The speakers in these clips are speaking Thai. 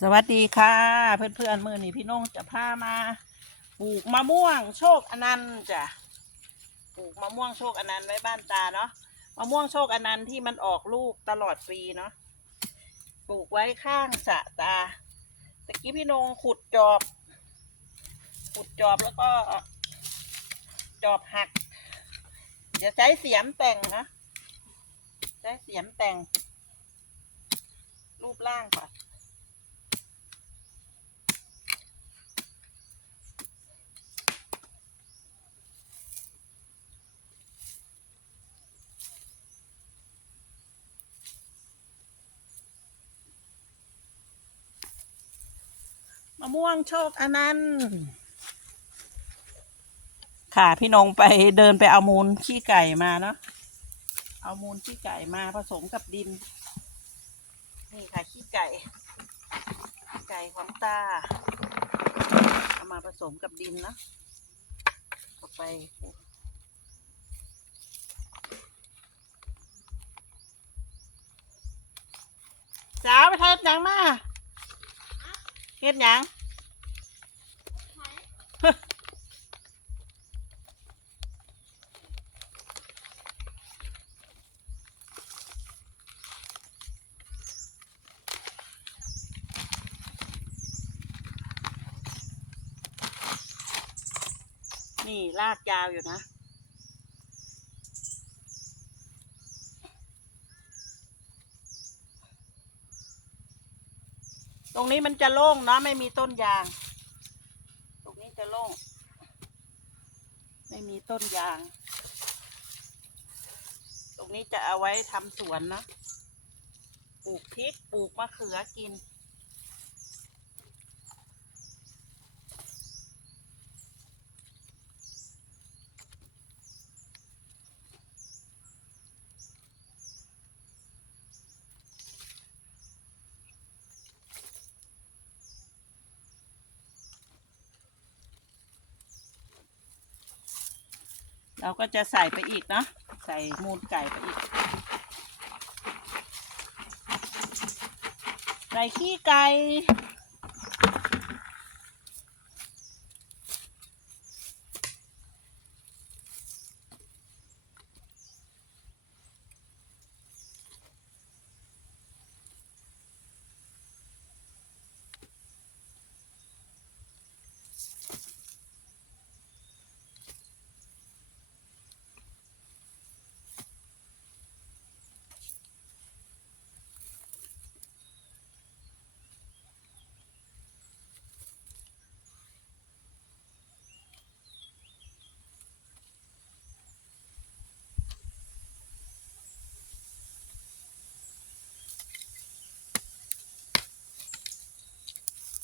สวัสดีค่ะ เพื่อนๆมือนี้พี่น้องจะพามาปลูกมะม่วงโชคอนันต์จ้ะปลูกมะม่วงโชคอนันต์ไว้บ้านตาเนาะมะม่วงโชคอนันต์ที่มันออกลูกตลอดปีเนาะปลูกไว้ข้างสะตาตะกี้พี่นงขุดจอบ ขุดจอบแล้วก็ จอบหักเดี๋ยวใช้เสียมแต่งนะใช้เสียมแต่ง รูปร่างก่อน มะม่วงโชคอันนั้น ค่ะพี่นงไปเดินไปเอามูลขี้ไก่มาเนาะเอามูลขี้ไก่มาผสมกับดิน นี่ค่ะขี้ไก่ขไก่ของตาเอามาผสมกับดินนะเข้าไปสาวไปเฮ็ดหยังมา เฮ็ดหยังนี่ลากยาวอยู่นะ ตรงนี้มันจะโล่งนะไม่มีต้นยาง ตรงนี้จะโล่ง ไม่มีต้นยาง ตรงนี้จะเอาไว้ทำสวนนะ ปลูกพริก ปลูกมะเขือกิน เราก็จะใส่ไปอีกเนาะใส่มูลไก่ไปอีก ใส่ขี้ไก่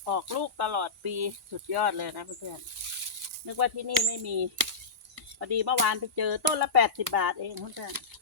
ออกลูกตลอดปีสุดยอดเลยนะเพื่อนๆนึกว่าที่นี่ไม่มีพอดีเมื่อวานไปเจอต้นละแปดสิบาทเองเพื่อนๆ